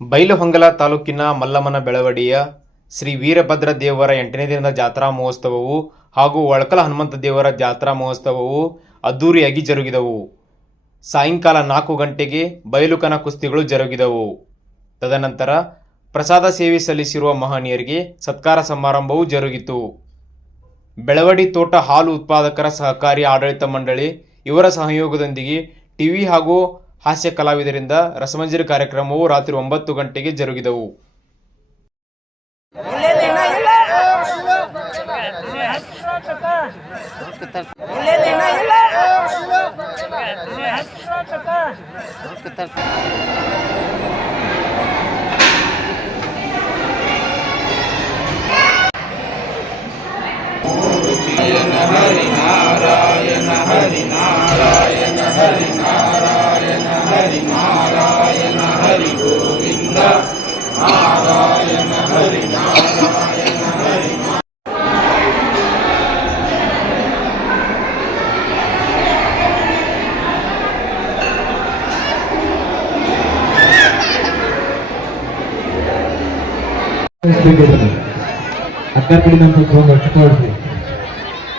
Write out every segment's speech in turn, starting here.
ಬೈಲಹೊಂಗಲ ತಾಲೂಕಿನ ಮಲ್ಲಮ್ಮನ ಬೆಳವಡಿಯ ಶ್ರೀ ವೀರಭದ್ರ ದೇವರ ಎಂಟನೇ ದಿನದ ಜಾತ್ರಾ ಮಹೋತ್ಸವವು ಹಾಗೂ ಒಳಕಲ ಹನುಮಂತ ದೇವರ ಜಾತ್ರಾ ಮಹೋತ್ಸವವು ಅದ್ದೂರಿಯಾಗಿ ಜರುಗಿದವು. ಸಾಯಂಕಾಲ ನಾಲ್ಕು ಗಂಟೆಗೆ ಬಯಲುಕನ ಕುಸ್ತಿಗಳು ಜರುಗಿದವು. ತದನಂತರ ಪ್ರಸಾದ ಸೇವೆ ಸಲ್ಲಿಸಿರುವ ಮಹನೀಯರಿಗೆ ಸತ್ಕಾರ ಸಮಾರಂಭವೂ ಜರುಗಿತು. ಬೆಳವಡಿ ತೋಟ ಹಾಲು ಉತ್ಪಾದಕರ ಸಹಕಾರಿ ಆಡಳಿತ ಮಂಡಳಿ ಇವರ ಸಹಯೋಗದೊಂದಿಗೆ ಟಿವಿ ಹಾಗೂ ಹಾಸ್ಯ ಕಲಾವಿದರಿಂದ ರಸಮಂಜರಿ ಕಾರ್ಯಕ್ರಮವು ರಾತ್ರಿ ಒಂಬತ್ತು ಗಂಟೆಗೆ ಜರುಗಿದವು.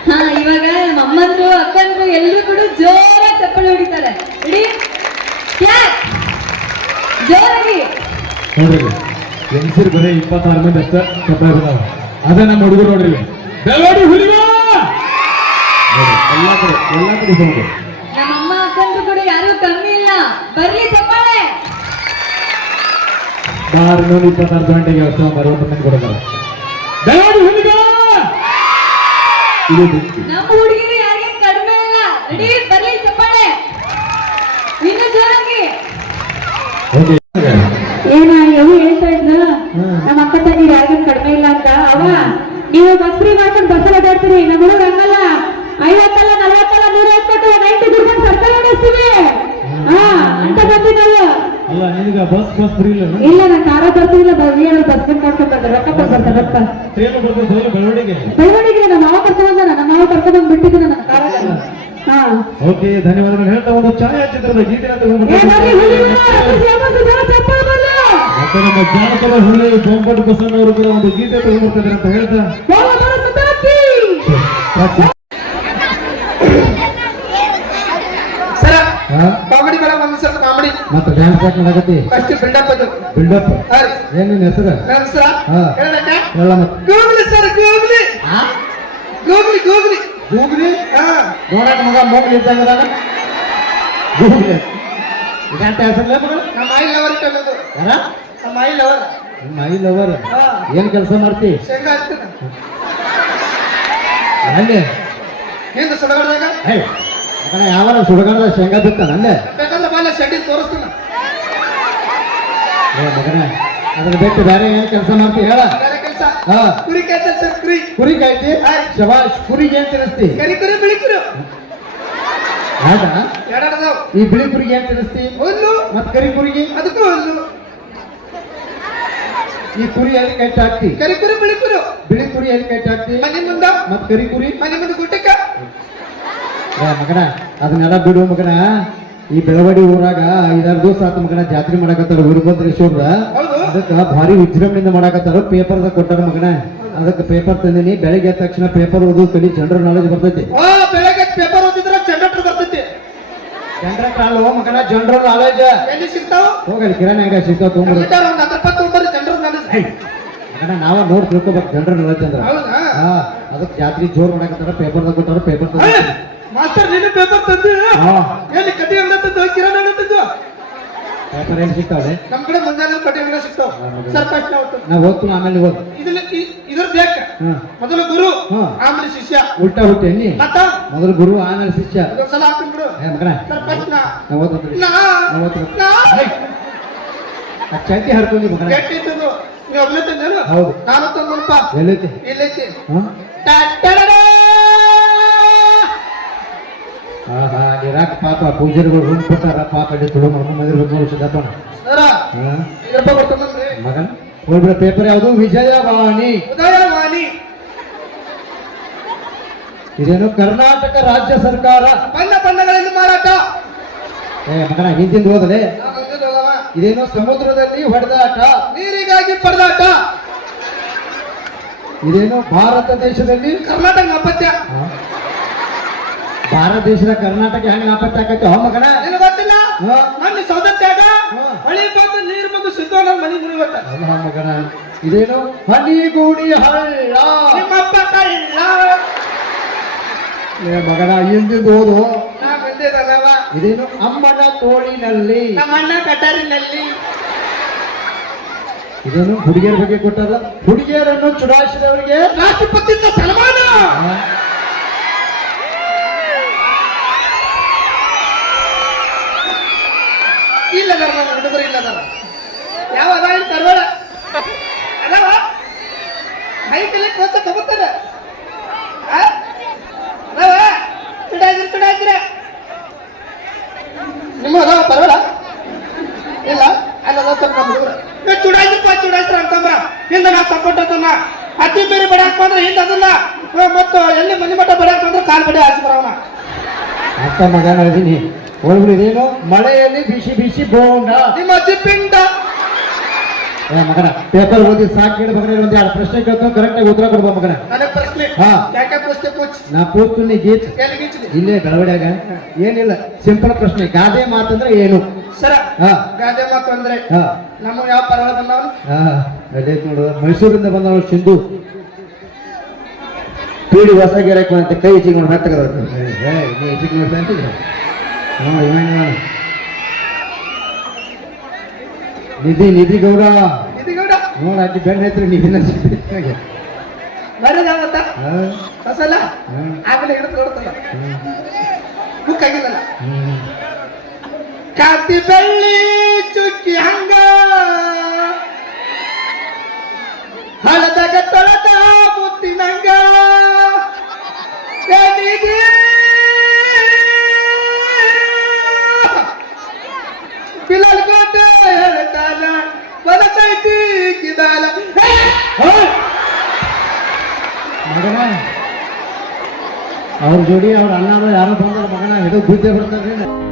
ಹಾ ಇವಾಗ ನಮ್ಮ ಅಮ್ಮಂದ್ರು ಅಕ್ಕಂದ್ರು ಎಲ್ಲರೂ ಕೂಡ ಜೋರಾಗಿ ಚಪ್ಪಲಿ ಹೊಡಿತಾರೆ. ಇಡೀ. ಜೋರಾಗಿ. ನೋಡ್ರಿ ಹೆಂಗಸರು ಬರೀ ಇಪ್ಪತ್ತಾರು ಮಂದಿ ಅಷ್ಟ ಚಪ್ಪ ಬಂದಾವ ಅದೇ ನಮ್ಮ ಹುಡುಗರು ನೋಡ್ರಿ ಬೆಳವಾಡಿ ಹುಲಿಗ ಎಲ್ಲ ಕಡೆ ಎಲ್ಲ ಕಡೆ ಸೌಂಡ್ ನಮ್ಮ ಅಮ್ಮ ಅಕ್ಕಂದ್ರು ಕೂಡ ಯಾರು ಕಮ್ಮಿ ಇಲ್ಲ. ಬರ್ಲಿ ಚಪ್ಪಾಳೆ. ಬಾರ್ ಇನ್ನೊಂದು ಇಪ್ಪತ್ತಾರು ಗಂಟೆಗೆ ಅಷ್ಟ ಒಂದು ಅರವತ್ತು ಮಂದಿ ಕೊಡ್ತಾರೆ. ಬೆಳವಾಡಿ ಹುಲಿಗ ಇದು ನಮ್ಮ ಹುಡುಗಿರು ಯಾರಿಗೇನು ಕಡಿಮೆ ಇಲ್ಲ. ರೆಡಿ ಬರ್ಲಿ ಚಪ್ಪಾಳೆ. ಇನ್ನು ಜೋರಾಗಿ. ಓಕೆ. ಏನ ಯವು ಹೇಳ್ತಾ ಇದ್ನ ಹ್ಮ್. ನಮ್ಮ ಅಕ್ಕ ತಂಗಿ ಯಾರಿಗೇನು ಕಡಿಮೆ ಇಲ್ಲ ಅಂತ ಅವ ನೀವು ಬಸ್ರಿ ಮಾಡ್ಕೊಂಡು ಓಡಾಡ್ತೀರಿ ನಮ್ಮ ಹುಡುಗ ಹಂಗಲ್ಲ ಐವತ್ತಲ್ಲ ನಲವತ್ತಲ್ಲ ನೂರ ಕೊಟ್ಟು ನೈಂಟಿ ದುಡ್ಡು ಸರ್ಕಾರ ನಡೆಸ್ತೀವಿ ಹಾ ಅಂತ ಬಂದಿ ನಾವು ಅಲ್ಲ ನಿಮಗೆ ಬಸ್ ಬಸ್ ಫ್ರೀ ಇಲ್ಲ ಇಲ್ಲ ನಾನು ಕಾರ ಬರ್ತಿಲ್ಲ ಏನು ಬಸ್ ಮಾಡ್ಕೊಂಡು ಬರ್ತಾರೆ ರೊಕ್ಕ ಟ್ರೈನ್ ಬೆಳವಣಿಗೆ ಬೆಳವಣಿಗೆ ನಾನು ನಾವು ಕರ್ಕೊಂಡು ಬಂದ ನಮ್ಮ ಮಾವ ಕರ್ಕೊಂಡ್ ಬಂದು ನನ್ನ ಕಾರ ಓಕೆ ಧನ್ಯವಾದಗಳು ಹೇಳ್ತಾ ಒಂದು ಛಾಯಾಚಿತ್ರದ ಗೀತೆ ಅಂತ ನಮ್ಮ ಜಾನಪದ ಹುಳ್ಳಿ ಬೊಂಬಟ್ಟು ಬಸವಣ್ಣವರು ಕೂಡ ಒಂದು ಗೀತೆ ತಗೊಂಡ್ಬರ್ತಿದ್ದಾರೆ ಅಂತ ಹೇಳ್ತಾ ಸರ? ಕಾಮಿಡಿ ಬೇಡ ಒಂದು ಸ್ವಲ್ಪ ಕಾಮಿಡಿ. ಮತ್ತೆ ಡ್ಯಾನ್ಸ್ ಬ್ಯಾಕ್ ಮಾಡಕತ್ತಿ? ಫಸ್ಟ್ ಬಿಲ್ಡಪ್ ಅದು. ಏನ್ ನಿನ್ನ ಹೆಸರು? ನನ್ನ ಹೆಸರ ಹಾ. ಹೇಳಕ್ಕ ಹೇಳ ಮತ್ತೆ. Googly sir googly. Googly googly. Googly? ಹಾ. ನೋಡಕ್ ಮಗ ಮೂಗ್ಲಿ ಇದ್ದಂಗ ಅದಾನ. ಗೂಗ್ಲಿ. ಇದಂತ ಹೆಸರ್ಲೆ ಮಗ? ನಮ್ಮ ಐ ಲವರ್ ಕಲ್ಲದು ನಮ್ಮ ಐ ಲವರ್. ನಿಮ್ಮ ಐ ಲವರ್. ಏನ್ ಕೆಲಸ ಮಾಡ್ತಿ? ಶೇಂಗಾ ಹಾಕ್ತಾನ. ಅಲ್ಲಿ ಹಿಂದ ಸುಡಗಡದಾಗ? ಹೇ ಮಗನ ಯಾವನ ಸುಡಗಾಣದ ಶೇಂಗಾ ಬಿತ್ತಾನ ಅಲ್ಲೇ ಬೇಕಂದ್ರೆ ಬಾಲ ಶೆಡ್ಡಿ ತೋರಿಸ್ತಾನ. ಏ ಮಗನ ಅದನ್ನ ಬಿಟ್ಟು ಬೇರೆ ಏನ್ ಕೆಲಸ ಮಾಡ್ತಿ ಹೇಳ? ಕೆಲಸ? ಹಾ. ಕುರಿ ಕಾಯ್ತ ಸರ್ ಕುರಿ. ಕುರಿ ಕಾಯ್ತಿ? ಶಬಾಷ್ ಕುರಿಗೆ ಏನ್ ತಿನ್ನಿಸ್ತಿ? ಕರಿ ಕುರಿ ಬಿಳಿ ಕುರಿ. ಹೌದಾ ಈ ಬಿಳಿ ಕುರಿಗೆ ಏನ್ ತಿನ್ನಿಸ್ತಿ? ಹುಲ್ಲು. ಮತ್ತೆ ಕರಿ ಕುರಿಗೆ? ಅದಕ್ಕೂ ಹುಲ್ಲು. ಈ ಕುರಿ ಎಲ್ಲಿ ಕಟ್ಟಿ ಹಾಕ್ತಿ? ಕರಿ ಕುರಿ ಬಿಳಿ ಕುರಿ ಬಿಳಿ ಕುರಿ ಎಲ್ಲಿ ಕಟ್ಟಿ ಹಾಕ್ತಿ? ಮನೆ ಮುಂದ. ಮತ್ ಕರಿ ಕುರಿ? ಮನೆ ಮುಂದೆ ಗುಟ್ಟಕ್ಕ ಏ ಮಗನ ಅದನ್ನೆಲ್ಲ ಬಿಡು ಮಗನ. ಈ ಬೆಳವಡಿ ಊರಾಗ ಐದಾರು ದಿವಸ ಆತ ಮಗನ ಜಾತ್ರೆ ಮಾಡಕತ್ತಾರ ವೀರಭದ್ರೇಶ್ವರ. ಅದಕ್ಕ ಭಾರಿ ವಿಜೃಂಭಣೆಯಿಂದ ಮಾಡಕತ್ತಾರ ಪೇಪರ್ ಕೊಟ್ಟಾರ ಮಗನ. ಅದಕ್ಕೆ ಪೇಪರ್ ತಂದಿನಿ ಬೆಳಗ್ಗೆ ಎದ್ದ ತಕ್ಷಣ ಪೇಪರ್ ಓದು ಕಲಿ ಜನರಲ್ ನಾಲೆಜ್ ಬರ್ತೈತಿ. ಬೆಳಗ್ಗೆ ಪೇಪರ್ ಓದಿದ್ರೆ ಜನರಲ್ ಬರ್ತೈತಿ. ಜನರಲ್ ಕಾಲು ಮಗನ ಜನರಲ್ ನಾಲೆಜ್ ಎಲ್ಲಿ ಸಿಗ್ತಾವ? ಹೋಗಲಿ ಕಿರಾಣಿ ಅಂಗಡಿ ಸಿಗ್ತಾವ ತೊಗೊಂಡ್ಬರ್ರಿ ಕಂಪ್ಯೂಟರ್ ಒಂದು ಹತ್ತು ರೂಪಾಯಿ ತೊಗೊಂಬರ್ರಿ ಜನರಲ್ ನಾಲೆಜ್ ಮಗನ ನಾವ ನೋಡಿ ತಿಳ್ಕೊಬೇಕು ಜನರ ನಾಲೆಜ್ ಅಂದ್ರ. ಹೌದಾ? ಹಾ ಅದಕ್ಕೆ ಜಾತ್ರೆ ಜೋರ್ ಮಾಡಕತ್ತಾರ ಪೇಪರ್ದಾಗ ಕೊಟ್ಟಾರ ಪೇಪರ್ ಮಾಸ್ಟರ್ ನಿನ್ನ ನೀನು ಪೇಪರ್ ತಂದಿ ಎಲ್ಲಿ ಕಟ್ಟಿ ಅಂಗಡಿ ಕಿರಾಣಿ ಅಂಗಡಿ ತಂದು ಪೇಪರ್ ಏನ್ ಸಿಗ್ತಾವೆ ನಮ್ ಕಡೆ ಮುಂಜಾನೆ ಕಟ್ಟಿ ಅಂಗಡಿ ಸಿಗ್ತಾವ. ಸರ್ ಫಸ್ಟ್ ನಾವು ತಂದು. ನಾ ಆಮೇಲೆ ಹೋಗ್. ಇದ್ರಲ್ಲಿ ಇ- ಇದ್ರ ಬೇಕ? ಮೊದಲು ಗುರು. ಆಮೇಲೆ ಶಿಷ್ಯ. ಉಲ್ಟಾ ಹುಟ್ಟಿ ನೀ ಮೊದಲು ಗುರು ಆಮೇಲೆ ಶಿಷ್ಯ. ಸಲ ಹಾಕ್ತೀನಿ ಬಿಡು. ಏ ಮಗನ. ಸರ್ ಫಸ್ಟ್ ನಾ. ನಾ ಓದ್ತೀನಿ ನಾ. ಮೂವತ್ತು. ನಾ. ಆ ಚಡ್ಡಿ ಹರ್ಕೊಂಡಿ ಮಗನ. ನೀವು ಒಬ್ಬನೇ ತಂದೇನು? ಹೌದು. ನಾನು ತಂದಪ್ಪ ಎಲ್ಲೈತಿ ಇಲ್ಲೈತಿ. ಆಹಾ ನಿರಾಕ್ ಪಾಪ ಪೂಜಾರಿಗಳು ರೂಮ್ ಕೊಟ್ಟಾರ ಪಾಪ ತುಳು ಮಗನ ಮದುವೆ ಸಿದ್ದಪ್ಪನ ಮಗನ್? ಹೋಗ್ಬಿಡ ಪೇಪರ್ ಯಾವುದು? ವಿಜಯವಾಣಿ. ವಿಜಯವಾಣಿ. ಇದೇನು ಕರ್ನಾಟಕ ರಾಜ್ಯ ಸರ್ಕಾರ? ಬಣ್ಣ ಬಣ್ಣಗಳಲ್ಲಿ ಮಾರಾಟ. ಏ ಮಗನ ಹೋದಲೆ. ಇದೇನೋ ಸಮುದ್ರದಲ್ಲಿ ಹೊಡೆದಾಟ ನೀರಿಗಾಗಿ ಪರದಾಟ ಇದೇನು ಭಾರತ ದೇಶದಲ್ಲಿ? ಕರ್ನಾಟಕ ನಾಪತ್ಯ ಭಾರತ ದೇಶದ ಕರ್ನಾಟಕ ಹೆಂಗ್ ನಾಪತ್ಯ ಆಕೈತಿ? ಹೋ ಮಗನ. ನಿನಗೆ ಗೊತ್ತಿಲ್ಲ? ನಮ್ಗೆ ನನ್ನ ಸೌದತ್ಯಾಗ. ಹೊಳಿ ಬಂದು ನೀರು ಬಂದು ಸಿದ್ದು ನನ್ನ ಮನೆ ಅಲ್ಲ ಮಗನ. ಇದೇನು ಹನಿಗೂಡಿ ಹಳ್ಳ. ನಿಮ್ಮಪ್ಪ ಏ ಮಗನ ಹಿಂದಿಂದ ಓದು ನಾ ಇದೇನು ಅಮ್ಮನ ತೋಳಿನಲ್ಲಿ. ನಮ್ಮಣ್ಣ ಕಟಾರಿನಲ್ಲಿ. ಇದೇನು ಹುಡುಗಿಯರ ಬಗ್ಗೆ ಕೊಟ್ಟಾರ ಹುಡುಗಿಯರನ್ನು ಚುಡಾಯಿಸಿದವರಿಗೆ? ರಾಷ್ಟ್ರಪತಿ ಸನ್ಮಾನ! ಇಲ್ಲ ನನ್ನ ಹುಡುಗರು ಇಲ್ಲದಾರ ಯಾವ ಅದ ಇಲ್ಲಿ ತರಬೇಡ ಅದಾವ ಮೈಕಲ್ಲಿ ಕೋಚ ತಗೋತಾರೆ ಆ? ಅದಾವ ಚುಡಾಯಿಸ್ರಿ ಚುಡಾಯಿಸ್ರಿ ನಿಮ್ಮ ಅದಾವ ಪರಬೇಡ ಇಲ್ಲ ಅಲ್ಲ ಅದಾವ ಸ್ವಲ್ಪ ನಮ್ಮ ಹುಡುಗರು ನೀವು ಚುಡಾಯಿಸ್ರಪ್ಪ ಚುಡಾಯಿಸ್ರ ಅಂತಂದ್ರ. ಹಿಂದ ನಾ ಸಪೋರ್ಟ್ ಅದನ್ನ ಅತಿ ಬೇರೆ ಬಡಿಯಾಕ ಬಂದ್ರೆ ಹಿಂದ ಅದನ್ನ. ಮತ್ತು ಎಲ್ಲಿ ಮನೆ ಮಠ ಬಡಿಯಾಕ ಬಂದ್ರೆ ಕಾಲ್ ಬಡಿ ಹಾಕಿ ಬರೋಣ. ಅಕ್ಕ ಮಗನ ಇದೀನಿ. ಒಳಗಡೆ ಇದೇನು? ಮಳೆಯಲ್ಲಿ ಬಿಸಿ ಬಿಸಿ ಬೋಂಡ. ನಿಮ್ಮ ಅಜ್ಜಿ ಪಿಂಡ. ಮಗನ ಪೇಪರ್ ಓದಿ ಸಾಕು ಹೇಳಿ ಮಗನ ಒಂದು ಎರಡು ಪ್ರಶ್ನೆ ಕೇಳ್ತಾವ ಕರೆಕ್ಟ್ ಆಗಿ ಉತ್ತರ ಕೊಡ್ಬೋ ಮಗನ ನನಗೆ ಪ್ರಶ್ನೆ ಹಾ. ಯಾಕೆ ಪ್ರಶ್ನೆ ಪೂಚ್ ನಾ ಪೂಸ್ತೀನಿ ಗೀತ್ ಇಲ್ಲೇ ಬೆಳವಡಿಯಾಗ ಏನಿಲ್ಲ ಸಿಂಪಲ್ ಪ್ರಶ್ನೆ ಗಾದೆ ಮಾತಂದ್ರೆ ಏನು ಸರ ಹಾ ಗಾದೆ ಮಾತು ಅಂದ್ರೆ ಹಾ ನಮ್ಮ ಯಾವ ಪರವಾಳ ಬಂದವ ಹಾ ಅದೇ ನೋಡು ಮೈಸೂರಿಂದ ಬಂದವಳು ಸಿಂಧು ಪೀಡಿ ಹೊಸ ಗಿರಕ್ಕೆ ಅಂತ ಕೈ ಚಿಕೊಂಡು ಮೆತ್ತಗದ ನಿಧಿ ನಿಧಿ ಗೌಡ. ನೋಡ ಅಲ್ಲಿ ಬೆಣ್ಣ ಐತ್ರಿ ನಿಧಿನ ಹಿಡಿದು ಬುಕ್ ಆಗಿಲ್ಲಲ್ಲ ಕಾಂತಿ ಬೆಳ್ಳಿ ಚುಕ್ಕಿ ಹಂಗ. ಬಲತೈತಿ ಕಿದಾಲ ಮಗನ ಅವ್ರ ಜೋಡಿ ಅವ್ರ ಅಣ್ಣ ಯಾರೋ ಬಂದ್ರೆ ಮಗನ ಹಿಡಿದು ಬಿದ್ದೆ ಬರ್ತಾರೆ